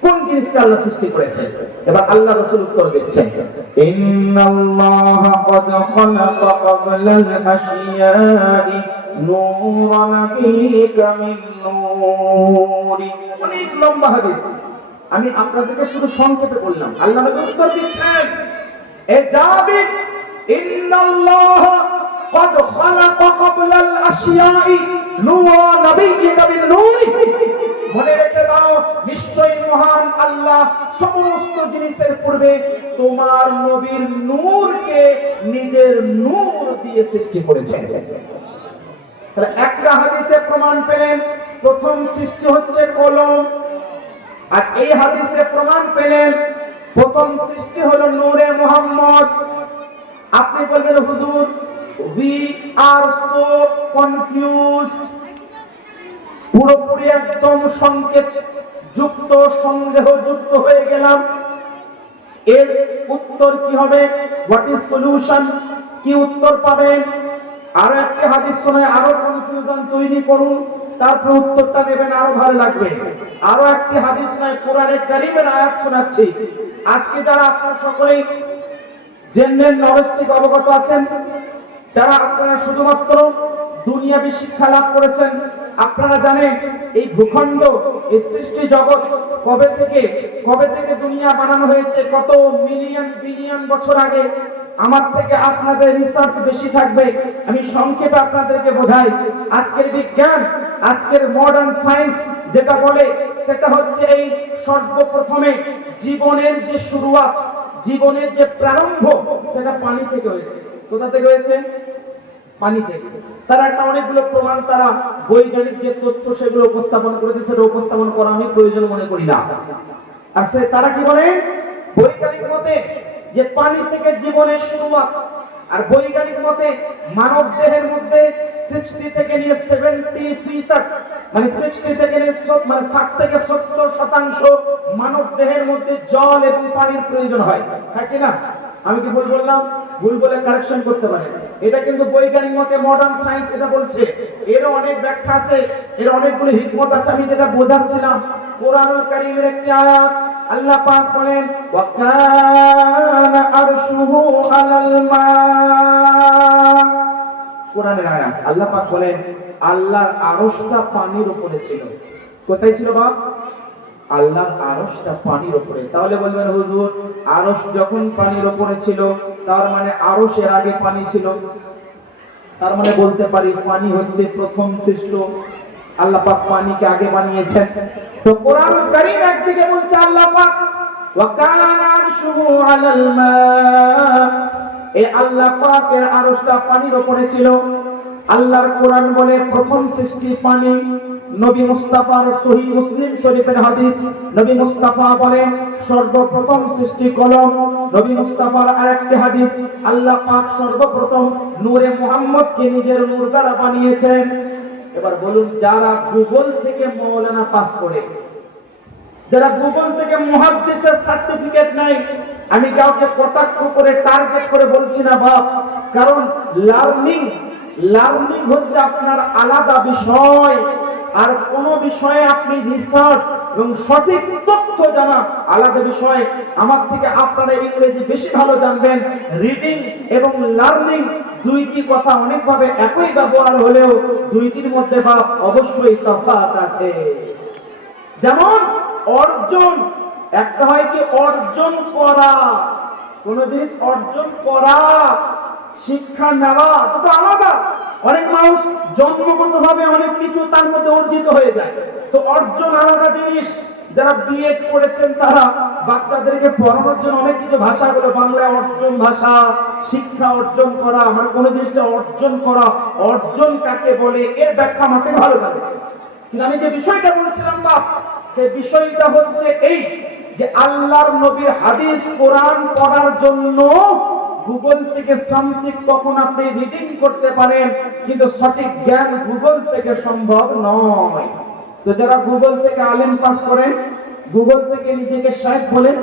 কোন জিনিসকে আল্লাহ সৃষ্টি করেছেন? এবার আল্লাহ রাসূল উত্তর দিচ্ছেন ইন্নাল্লাহা ক্বাদ খালাকা ক্বাবলাল আশিয়া'i নূরান ফীকা মিন নূরি। অনেক লম্বা হাদিস, আমি আপনাদেরকে শুধু সংক্ষেপে বললাম। আল্লাহ নবী উত্তর দিচ্ছেন এ জাবির ইন্নাল্লাহা ক্বাদ খালাকা ক্বাবলাল আশিয়া'i নূরান ফীকা মিন নূরি। মনে রেখে দাও, নিশ্চয়ই মহান আল্লাহ সমস্ত জিনিসের পূর্বে তোমার নবীর নূরকে নিজের নূর দিয়ে সৃষ্টি করেছেন। তাহলে একটা হাদিসে প্রমাণ পেলেন প্রথম সৃষ্টি হচ্ছে কলম, আর এই হাদিসে প্রমাণ পেলেন প্রথম সৃষ্টি হলো নূরে মুহাম্মদ। আপনি বলবেন হুজুর we are so confused, পুরোপুরি একদম সংকেত যুক্ত, সন্দেহ যুক্ত হয়ে গেলাম। এর উত্তর কি হবে? What is solution? কি উত্তর পাবেন? আরো একটি হাদিস শোনায় আরো কনফিউশন তৈরি করুন, তারপর উত্তরটা নেবেন, আরো ভালো লাগবে। আরো একটি হাদিস শোনায় কোরআনের কারীমের আয়াত শোনাচ্ছি। আজকে যারা আপনারা সকলেই জেনারেল নলেজ থেকে অবগত আছেন, যারা আপনারা শুধুমাত্র দুনিয়াবী শিক্ষা লাভ করেছেন, আপনারা জানেন এই ভূখণ্ড, এই সৃষ্টি জগৎ কবে থেকে দুনিয়া বানানো হয়েছে, কত মিলিয়ন বিলিয়ন বছর আগে। আমার থেকে আপনাদের রিসার্চ বেশি থাকবে, আমি সংক্ষেপে আপনাদেরকে বোঝাই। আজকের বিজ্ঞান, আজকের মডার্ন সায়েন্স যেটা বলে সেটা হচ্ছে এই সর্বপ্রথমে জীবনের যে শুরুয়াত, জীবনের যে প্রারম্ভ, সেটা পানি থেকে হয়েছে। কোথা থেকে হয়েছে? পানি থেকে। তারা একটা অনেকগুলো প্রমাণ, তারা বৈজ্ঞানিক যে তথ্য সেগুলো উপস্থাপন করেছে, সেটা উপস্থাপন করা আমি প্রয়োজন মনে করি না। আর তারা কি বলে বৈজ্ঞানিক মতে যে পানি থেকে জীবনের শুরুয়াত, আর বৈজ্ঞানিক মতে মানব দেহের মধ্যে 60 থেকে নিয়ে 70%, মানে 60 থেকে নিয়ে 60 থেকে 70% মানব দেহের মধ্যে জল এবং পানির প্রয়োজন হয়, তাই কি না? আমি কি ভুল বললাম? ভুল বলে কারেকশন করতে পারেন। এটা কিন্তু বৈজ্ঞানিক মতে, মডার্ন সায়েন্স এটা বলছে। এর অনেক ব্যাখ্যা আছে, এর অনেকগুলো হিকমত আছে। আমি যেটা বোঝাচ্ছিলাম, কোরআনুল কারীমের একটি আয়াত আল্লাহ পাক বলেন ওয়া কানা আরশুহু আলাল মা। কোরআনের আয়াত, আল্লাহ পাক বলেন আল্লাহর আরশটা পানির উপরে ছিল। কোথায় ছিল বাপ? আল্লাহর আরশটা পানির উপরে। তাহলে বলবেন হুজুর, আরশ যখন পানির উপরে ছিল, তার মানে আরশের আগে পানি ছিল। তার মানে বলতে পারি পানি হচ্ছে প্রথম সৃষ্ট, আল্লাহ পাক পানিকে আগে বানিয়েছেন। তো কোরআন কারীম একদিকে বলছে আল্লাহ পাক ওয়া কানা আরশুহু আলাল মা, এই আল্লাহ পাকের আরশটা পানির উপরে ছিল। আল্লাহর কোরআন বলে প্রথম সৃষ্টি পানি। নবী মুস্তাফার সহিহ মুসলিম শরীফের হাদিস, নবী মুস্তাফা বলেন সর্বপ্রথম সৃষ্টি কলম। নবী মুস্তাফার আরেকটি হাদিস, আল্লাহ পাক সর্বপ্রথম নূরে মুহাম্মদকে নিজের নূর দ্বারা বানিয়েছেন। এবার বলুন, যারা গুগল থেকে মাওলানা পাস করে, যারা গুগল থেকে মুহাদ্দিসের সার্টিফিকেট নাই, আমি কাউকে কটাক্ষ করে টার্গেট করে বলছি না বাপ, কারণ লার্নিং হচ্ছে আপনার আলাদা বিষয়, আর কোন বিষয়ে আপনি রিসার্চ এবং সঠিক তথ্য জানা আলাদা বিষয়। আমার থেকে আপনারা ইংরেজি বেশি ভালো জানবেন। রিডিং এবং লার্নিং দুইটি কথা অনেকভাবে একই ব্যবহার হলেও দুইটির মধ্যে বাপ অবশ্যই তফাৎ আছে। যেমন অর্জন, একটা হয় কি অর্জন করা, কোন জিনিস অর্জন করা, শিক্ষা নেওয়া, দুটো আলাদা। অনেক মানুষ জন্মগতভাবে অনেক কিছু তার মধ্যে অর্জিত হয়ে যায়, তো অর্জন আলাদা জিনিস। যারা বিএড করেছেন তারা বাচ্চাদেরকে পড়ানোর জন্য অনেক কিছু ভাষাগুলো, বাংলায় অর্জন ভাষা, শিক্ষা অর্জন করা, মানে কোন জিনিসটা অর্জন করা, অর্জন কাকে বলে এর ব্যাখ্যা আমাকে ভালো লাগে। কিন্তু আমি যে বিষয়টা বলছিলাম বাপ, সেই বিষয়টা হচ্ছে এই যে আল্লাহর নবীর হাদিস কোরআন পড়ার জন্য গুগল থেকে সামথিং তখন আপনি রিডিং করতে পারেন, কিন্তু সঠিক জ্ঞান গুগল থেকে সম্ভব নয়। তো যারা গুগল থেকে আলেম পাস করেন, গুগল থেকে নিজেকে শাইখ বলেন,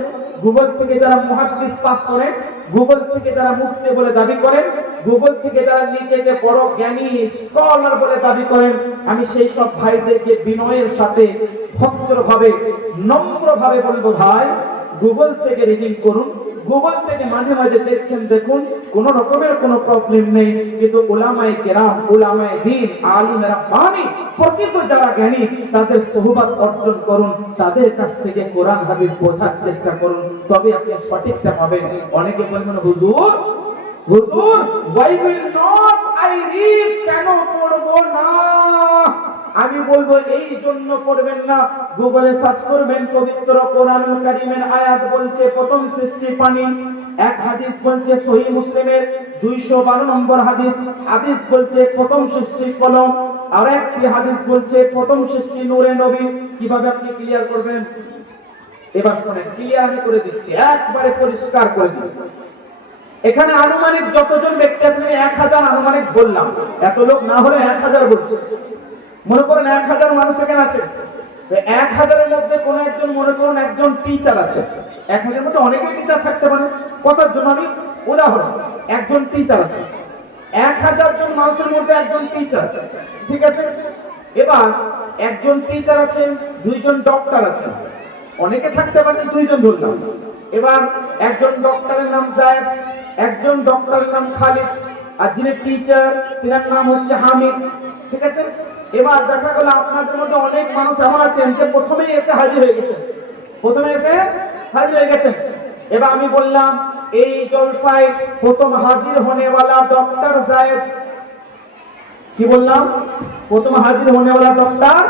গুগল থেকে যারা মুহাদ্দিস পাস করেন, গুগল থেকে যারা মুফতি বলে দাবি করেন, গুগল থেকে যারা নিজেকে বড় জ্ঞানী স্কলার বলে দাবি করেন, আমি সেই সব ভাইদেরকে বিনয়ের সাথে ভদ্রভাবে নম্রভাবে বলবো, ভাই গুগল থেকে রিডিং করুন। গুগল থেকে মাঝে মাঝে দেখছেন, দেখুন, কোন রকমের কোনো প্রবলেম নেই, কিন্তু উলামায়ে কেরাম, উলামায়ে দ্বীন, আলিমেরা বাণী, প্রকৃত যারা জ্ঞানী তাদের সোহবত অর্জন করুন, তাদের কাছ থেকে কোরআন হাদিস বোঝার চেষ্টা করুন, তবে আপনি সঠিকটা পাবেন। অনেকে বলবেন হুজুর why will not I read, কেন পড়বো না? আমি বলবো এই জন্য পড়বেন না, গুগলে সার্চ করবেন পবিত্র কোরআনুল কারীমের আয়াত বলছে প্রথম সৃষ্টি পানি, এক হাদিস বলছে সহিহ মুসলিমের 212 নম্বর হাদিস, হাদিস বলছে প্রথম সৃষ্টি কলম, আর একটি হাদিস বলছে প্রথম সৃষ্টি নূরে নবী। কিভাবে আপনি ক্লিয়ার করবেন? এবার শুনেন, ক্লিয়ার আমি করে দিচ্ছি, একবারে পরিষ্কার করে দিচ্ছি। এখানে আনুমানিক যতজন ব্যক্তি আছেন, 1000 আনুমানিক বললাম, এত লোক না হলে 1000 বলছে। মনে করেন 1000 মানুষ এখানে আছে, 1000 এর মধ্যে কোন একজন, মনে করুন একজন টিচার আছে। 1000 এর মধ্যে অনেকে টিচার থাকতে পারে, কথার জন্য আমি উদাহরণ, একজন টিচার আছে। 1000 জন মানুষের মধ্যে একজন টিচার, ঠিক আছে? এবার একজন টিচার আছেন, 2 জন ডক্টর আছেন, অনেকে থাকতে পারে, 2 জন ধরলাম। এবার একজন ডক্টরের নাম জায়েদ, একজন ডক্টরের নাম খালিদ, আর যিনি টিচার তিনার নাম হচ্ছে হামিদ, ঠিক আছে? এবার দেখা গেল আপনাদের মধ্যে অনেক মানুষ এমন আছেন যে প্রথমেই এসে হাজির হয়ে গেছেন, এবার আমি বললাম এই জলসায় প্রথম হাজির হোনেওয়ালা ডক্টর জায়েদ। কি বললাম? প্রথম হাজির হোনেওয়ালা ডক্টর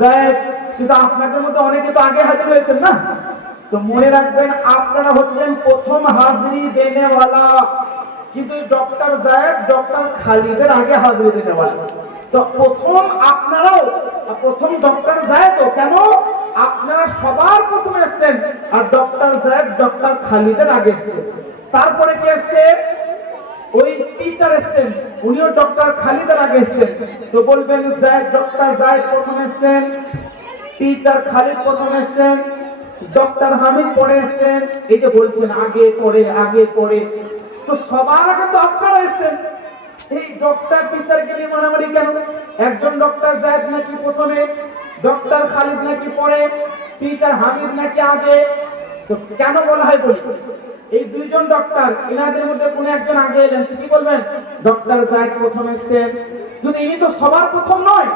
জায়েদ। কিন্তু আপনাদের মধ্যে অনেকে তো আগে হাজির হয়েছেন না, তো মনে রাখবেন আপনারা হচ্ছেন প্রথম হাজিরি দেনেওয়ালা, কিন্তু ডক্টর জায়েদ ডক্টর খালিদের আগে হাজিরি দেনেওয়ালা। তো প্রথম আপনারাও, প্রথম ডক্টর জায়েদ, কেন আপনারা সবার প্রথমে এসেছেন, আর ডক্টর জায়েদ ডক্টর খালিদের আগে এসেছেন। তারপরে কি এসছে, ওই টিচার এসেছেন, উনিও ডক্টর খালিদের আগে এসেছেন। তো বলবেন জায়েদ ডক্টর জায়েদ প্রথম এসেছেন, টিচার খালিদ প্রথম এসেছেন, ডক্টর হামিদ পরে এসেছেন। এই যে বলছেন আগে পরে আগে পরে, তো সবার আগে তো আপনারা এসেছেন। এই ডক্টর টিচারকে নিয়ে মারামারি কেন? একজন ডক্টর জায়েদ নাকি প্রথমে, ডক্টর খালিদ নাকি পরে, টিচার হামিদ নাকি আগে। তো কেন বলা হয় বলি, এই দুইজন ডক্টর, এনাদের মধ্যে কোন একজন আগে এলেন, কি বলবেন? ডক্টর জায়েদ প্রথম এসেছেন। কিন্তু ইনি তো সবার প্রথম নয়,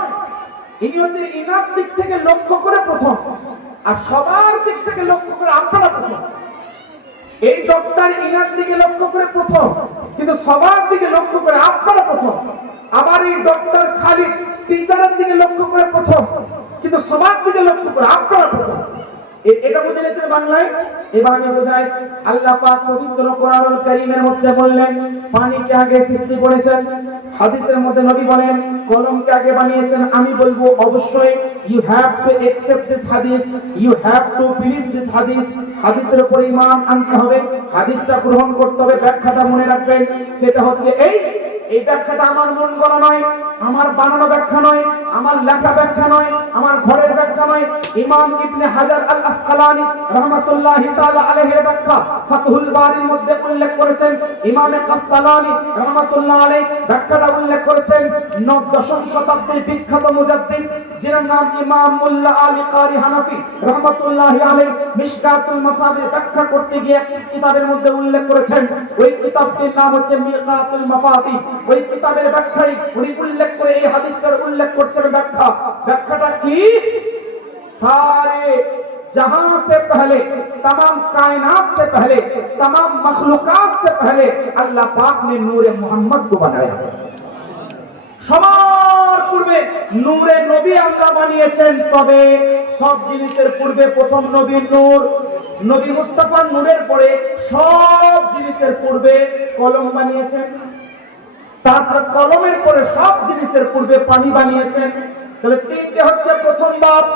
ইনি হচ্ছে ইনার দিক থেকে লক্ষ্য করে প্রথম, আর সবার দিক থেকে লক্ষ্য করে আপনারা প্রথম। এই ডক্টর ইনার দিকে লক্ষ্য করে প্রথম, কিন্তু সবার দিকে লক্ষ্য করে আপনারা প্রথম। আবার এই ডক্টর খালিদ টিচারের দিকে লক্ষ্য করে প্রথম, কিন্তু সবার দিকে লক্ষ্য করে আপনারা প্রথম। এটা বুঝে নিয়েছেন বাংলায়? এবার আমি বোঝাই। আল্লাহ পাক পবিত্র কোরআনুল কারীমের মধ্যে বললেন পানিকে আগে সৃষ্টি করেছেন। হাদিসের মধ্যে নবী বলেন কলমকে আগে বানিয়েছেন। আমি বলবো অবশ্যই you have to accept this হাদিস, you have to believe this হাদিস। হাদিসের উপর ঈমান আনতে হবে, হাদিসটা গ্রহণ করতে হবে। ব্যাখ্যাটা মনে রাখবেন, সেটা হচ্ছে এই ব্যাখ্যাটা আমার মন গড়া নয়, আমার বানানো ব্যাখ্যা নয়, আমার লেখা ব্যাখ্যা নয়, আমার ঘরের ব্যাখ্যা নয়। ইমাম ইবনে হাজার আল আসকালানী রাহমাতুল্লাহি তাআলা আলাইহির ব্যাখ্যা ফাতহুল বারির মধ্যে উল্লেখ করেছেন। ইমাম কাসতালানী রাহমাতুল্লাহ আলাইহি ব্যাখ্যাটা উল্লেখ করেছেন। 9ম শতাব্দীর বিখ্যাত মুজাদ্দিদ যার নাম ইমাম মুল্লা আলী কারি হানাফি রাহমাতুল্লাহি আলাইহি মিশকাতুল মাসাবির ব্যাখ্যা করতে গিয়ে কিতাবের মধ্যে উল্লেখ করেছেন। ওই কিতাবটির নাম হচ্ছে মিরকাতুল মাফাতি। ওই কিতাবের ব্যাখ্যায় উনি উল্লেখ করে এই হাদিসটার উল্লেখ করছেন। ব্যাখ্যাটা কি? सारे जहां से पहले, तमाम कायनात से पहले, तमाम मखलूकात से पहले अल्लाह पाक ने नूरे मोहम्मद को बनाया। সবার পূর্বে নূরে নবী আল্লাহ বানিয়েছেন, তবে সব জিনিসের পূর্বে প্রথম নবী নূর। নবী মুস্তাফা নূরের পরে সব জিনিসের পূর্বে কলম বানিয়েছেন, তারপর কলমের পরে সব জিনিসের পূর্বে পানি বানিয়েছেন। তাহলে তিনটে হচ্ছে প্রথম ধাপ,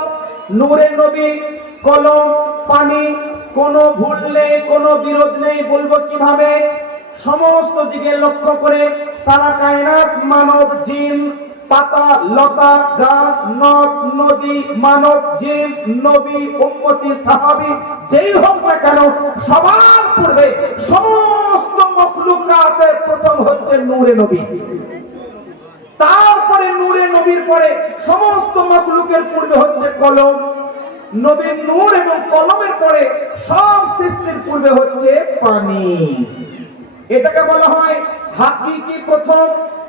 নূরে নবী, কলম, পানি। কোনো ভুল নেই, কোনো বিরোধ নেই। বলবো কিভাবে? সমস্ত দিকে লক্ষ্য করে সারা কায়নাত, মানব, জিন, পাতা, লতা, গাছ, নদ, নদী, মানব, জিন, নবী, উম্মতি, সাহাবী যেই হোক না কেন, সবার পূর্বে সমস্ত মখলুকাতের প্রথম হচ্ছে নূরে নবী। তারপরে নূরে নবীর পরে সমস্ত মাখলুকের পূর্বে হচ্ছে কলম। নবীর নূর এবং কলমের পরে সব সৃষ্টির পূর্বে হচ্ছে পানি। এটাকে বলা হয় হাকিকি প্রথম,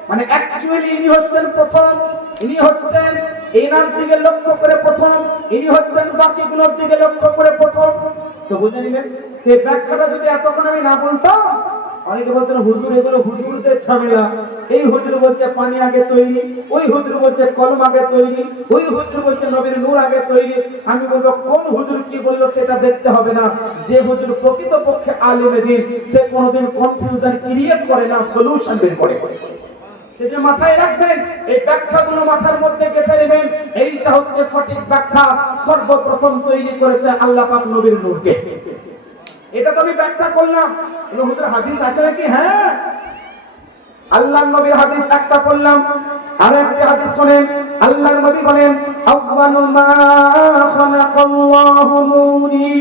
মানে অ্যাকচুয়ালি ইনি হচ্ছেন প্রথম। ইনি হচ্ছেন এনার দিকে লক্ষ্য করে প্রথম, ইনি হচ্ছেন বাকিগুলোর দিকে লক্ষ্য করে প্রথম। তো বুঝে নিলেন? এই ব্যাখ্যাটা যদি এতক্ষণ আমি না বলতাম, অনেকে বলতেন হুজুর এগুলো হুজুরদের ঝামেলা। এই হুজুর বলছে পানি আগে তৈরি, ওই হুজুর বলছে কলম আগে তৈরি, ওই হুজুর বলছে নবীর নূর আগে তৈরি। আমি বলবো কোন হুজুর কি বললো সেটা দেখতে হবে না। যে হুজুর প্রকৃতপক্ষে আলেমে দ্বীন, সে কোনোদিন কনফিউশন ক্রিয়েট করে না, সলিউশন বের করে। সেটা মাথায় রাখবেন, এই ব্যাখ্যাগুলো মাথার মধ্যে গেঁথে নেবেন। এইটা হচ্ছে সঠিক ব্যাখ্যা। সর্বপ্রথম তৈরি করেছে আল্লাহ পাক নবীর নূরকে। এটা তো আমি ব্যাখ্যা করলাম। হুজুর হাদিস আছে নাকি? হ্যাঁ, আল্লাহর নবীর হাদিস একটা করলাম। আর একটা হাদিস শুনেন, আল্লাহর নবী বলেন আউয়ালু মা খালাকাল্লাহু নূরি।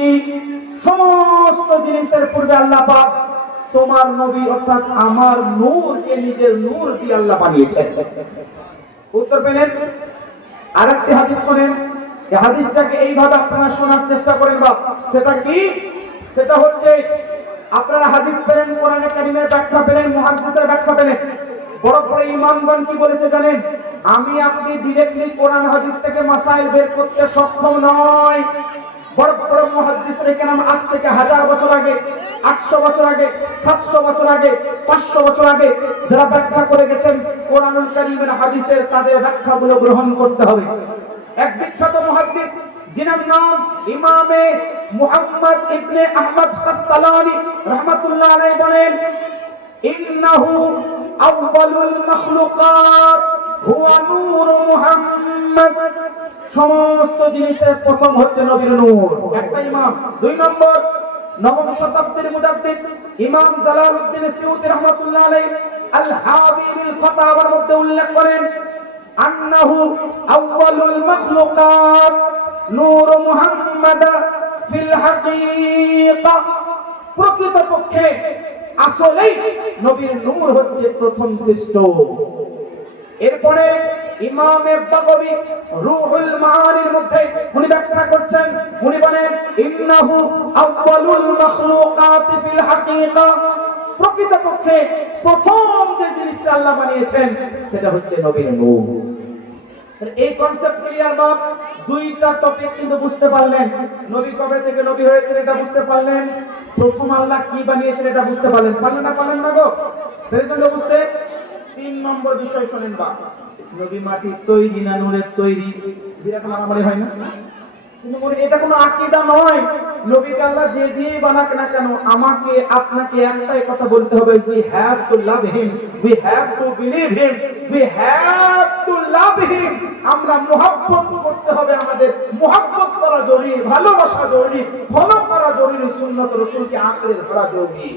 সমস্ত জিনিসের পূর্বে আল্লাহ পাক তোমার নবী অর্থাৎ আমার নূরকে নিজের নূর দিয়ে আল্লাহ বানিয়েছেন। উত্তর পেলেন? আরেকটি হাদিস শুনেন, এই হাদিসটাকে এইভাবে আপনারা শোনার চেষ্টা করেন। বাপ সেটা কি? সেটা হচ্ছে আপনারা হাদিস পেলেন, কোরআনে কারীমের ব্যাখ্যা পেলেন, মুহাদ্দিসের ব্যাখ্যা পেলেন। বড় বড় ইমামগণ কি বলেছে জানেন? আমি আপনি ডাইরেক্টলি কোরআন হাদিস থেকে মাসাইল বের করতে সক্ষম নয়। বড় বড় মুহাদ্দিসরা কেরাম আজ থেকে 1000 বছর আগে, 800 বছর আগে, 700 বছর আগে, 500 বছর আগে যারা ব্যাখ্যা করে গেছেন কোরআনুল কারীমের হাদিসের, তাদের ব্যাখ্যাগুলো গ্রহণ করতে হবে। এক বিখ্যাত মুহাদ্দিস जिनका नाम इमामे मुहम्मद इब्ने अहमद कस्तालानी रहमतुल्लाह अलैहि বলেন इन्नहु अव्वलुल मखलुकात हुवा नूर मुहम्मद। সমস্ত জিনিসের প্রথম হচ্ছে নবীর নূর। একটা ইমাম। দুই নম্বর, নবম শতাব্দীর মুজাদ্দিদ ইমাম জালালউদ্দিন সিউতি রাহমাতুল্লাহ আলাইহি আল হাবিবিল ফাতাওয়ার মধ্যে উল্লেখ করেন আন্নাহু আউয়ালুল মাখলুকাত নূর মুহাম্মাদ ফিল হাকীকা। প্রকৃতপক্ষে আসলেই নবীর নূর হচ্ছে প্রথম সৃষ্ট। এরপরে ইমামে বাগাবী রুহুল মাআনির মধ্যে উনি ব্যাখ্যা করছেন, উনি বলেন ইন্নাহু আউয়ালুল মাখলুকাত ফিল হাকীকা। প্রকৃতপক্ষে প্রথম যে জিনিসটা আল্লাহ বানিয়েছেন সেটা হচ্ছে নবীর নূর। এই কনসেপ্ট ক্লিয়ার বাপ? দুইটা টপিক কিন্তু বুঝতে পারলেন। নবী কবে থেকে নবী হয়েছে এটা বুঝতে পারলেন, প্রথম আল্লাহ কি বানিয়েছেন এটা বুঝতে পারলেন। পারলেন না গো? পেরেছেন বুঝতে? 3 নম্বর বিষয় শুনেন বাপ, নবী মাটির তৈরি না নূরের তৈরি? বিরাট মারামারি হয় না? কিন্তু এটা কোনো আকীদা নয়। নবীকে আল্লাহ যে দিয়ে বানাক না কেন, আমাকে আপনাকে একটাই কথা বলতে হবে, we have to love him, we have to believe him, we have to love him। আমরা মুহাব্বত করতে হবে, আমাদের মুহাব্বত করা জরুরি, ভালোবাসা জরুরি, ফলো করা জরুরি, সুন্নাত রাসূলকে আঁকড়ে ধরা জরুরি।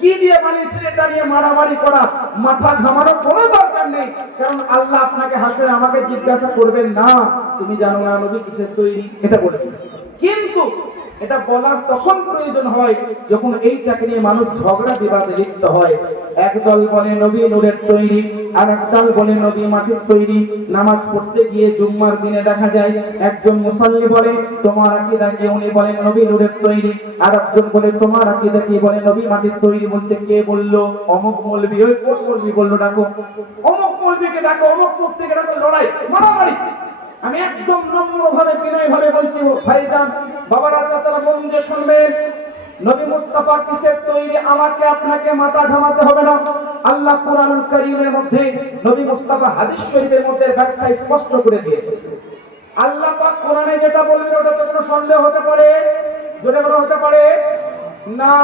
কি দিয়ে বানিয়েছেন এটা নিয়ে মারামারি করা, মাথা ঘামানোর কোনো দরকার নেই। কারণ আল্লাহ আপনাকে হাসরে আমাকে জিজ্ঞাসা করবেন না তুমি জানো না নবী কিসের তৈরি, এটা বলবেন। কিন্তু এটা বলার তখন প্রয়োজন হয় যখন এইটাকে নিয়ে মানুষ ঝগড়া বিবাদে লিপ্ত হয়। একদল বলে নবী নূরের তৈরি, আর একদল বলে নবী মাটির তৈরি। নামাজ পড়তে গিয়ে জুম্মার দিনে দেখা যায় একজন মুসাল্লি বলে তোমার আকীদা কি, উনি বলেন নবী নূরের তৈরি। আর একজন বলে তোমার আকীদা কি, বলে নবী মাটির তৈরি। বলছে কে বললো? অমুক মৌলবী। ওই কোন মৌলবী বললো? ডাকো অমুক মৌলবীকে, ডাকো অমুক মুফতিকে ডাকো, লড়াই মারামারি। আমি একদম নম্রভাবে বিনয়ভাবে বলছি ভাইজান, বাবারা, চাচারা, মন দিয়ে শুনবেন, নবী মুস্তাফা কিসের তৈরি আমাকে আপনাকে মাথা ঘামাতে হবে না। আল্লাহ কুরআনুল কারীমের মধ্যে নবী মুস্তাফা হাদিস শরীফের মধ্যে ব্যাখ্যা স্পষ্ট করে দিয়েছে। আল্লাহ পাক কোরআনে যেটা বলবেন ওটা তো কোনো সন্দেহ হতে পারে? জোরে বলো হতে পারে না?